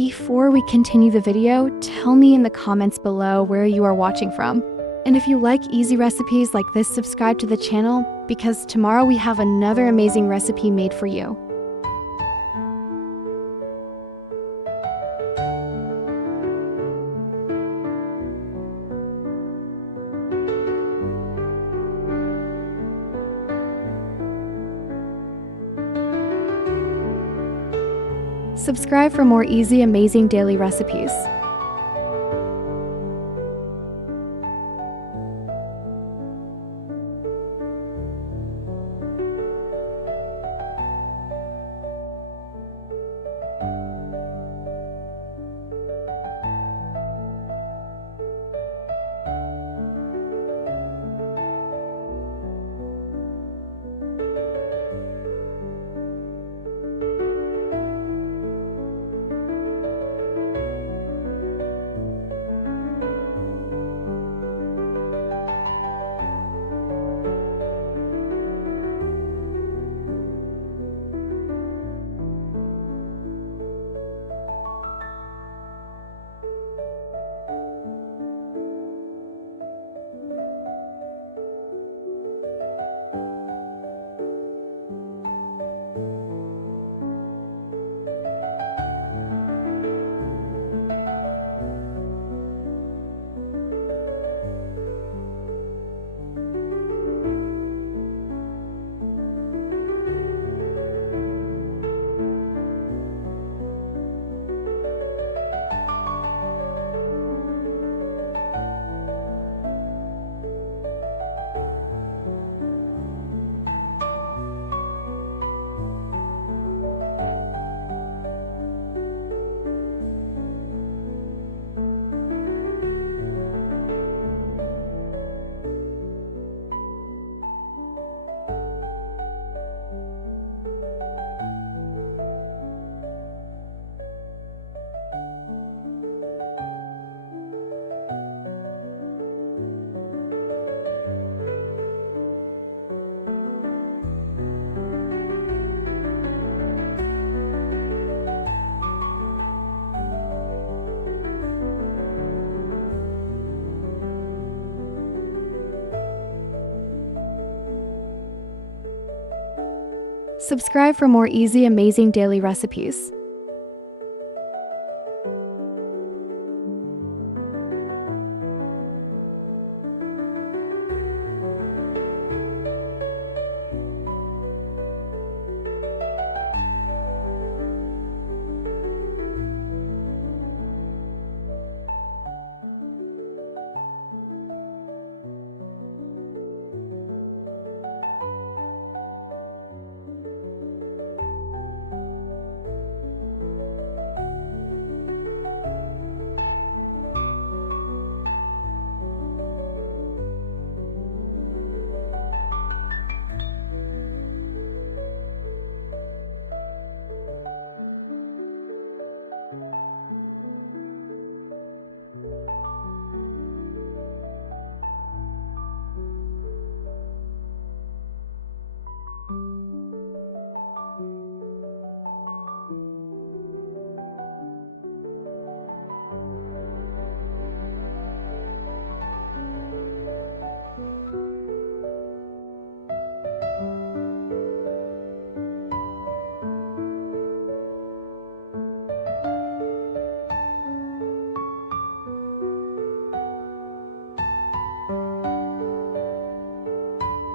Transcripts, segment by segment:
Before we continue the video, tell me in the comments below where you are watching from. And if you like easy recipes like this, subscribe to the channel because tomorrow we have another amazing recipe made for you. Subscribe for more easy, amazing daily recipes. Subscribe for more easy, amazing daily recipes.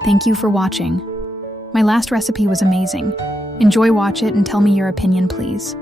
Thank you for watching. My last recipe was amazing. Enjoy, watch it, and tell me your opinion, please.